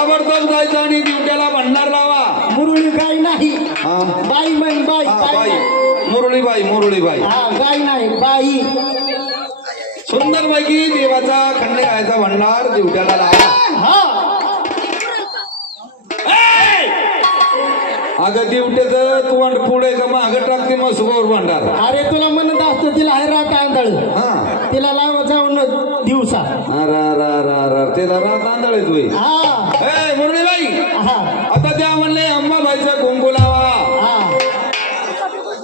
ताबडतोब जायचं आणि दिवट्याला भंडार लावा मुरळी गाय नाही. हा. बाई म्हण बाई हा, बाई बाई. मुरळीबाई मुरळीबाई. हा गाय नाही बाई. सुंदर पैकी देवाचा खंडे गायचा भंडार दिवट्याला लावा. हा. अगं दिवट्याचं तू आणि पुढे का मागं टाकते मग सुगोर भंडार. अरे तुला म्हणत असतो तिला हैरा तांदळ हा. तिला लावा जाऊन अरे अरे ते जरा तांदळ आहे तुझे. हा. ए मुरळीबाई आता त्या म्हणले अंबाबाईचा कुंकू लावा.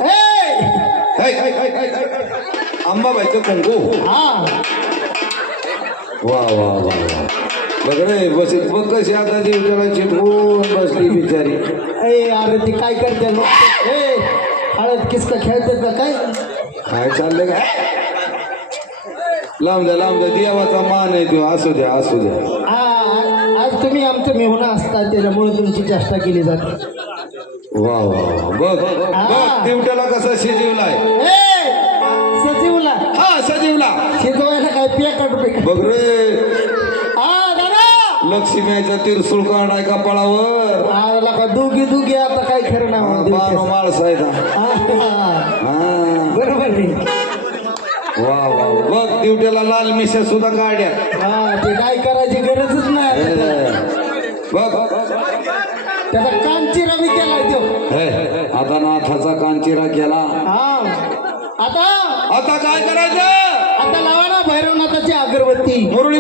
ए. अंबाबाईचं कुंकू. हा. वा वा वा बघ रे बस बघ कशी आता दिवट्याला चिटकून बसली बिचारी. ए अरे ती काय करते? हळद किसका खेळतात का काय? काय चाललंय काय लावून द्या लावून द्या. देवाचा मान आहे तो. असू द्या असू द्या. हा आज तुम्ही आमचं मेहुणा असता त्याच्यामुळे तुमची चेष्टा केली जाते. वा वा वा. बघ बघ दिवट्याला कसा शिजवलाय ए सजीवला हा सजीवला शिजवायला काय पेकट पेकट. बघ रे. हा दादा. लक्ष्मीच्या तिरसूळ काढाय कपाळावर आला का दुगी दुगी आता काय खरं हा, नाही बारो माळस आहे का? हा, हा. बरोबर आहे. वा वा. बघ दिवट्याला लाल मिशा सुद्धा काढ्या. हा ते काय करायची गरजच नाही. बघ. त्याचा कांचिरा बी केलाय तो. हे, आता नाथाचा कांचिरा केला. हा. आता? आता काय करायचं? आता लावा ना भैरवनाथाची अगरबत्ती. मुरळी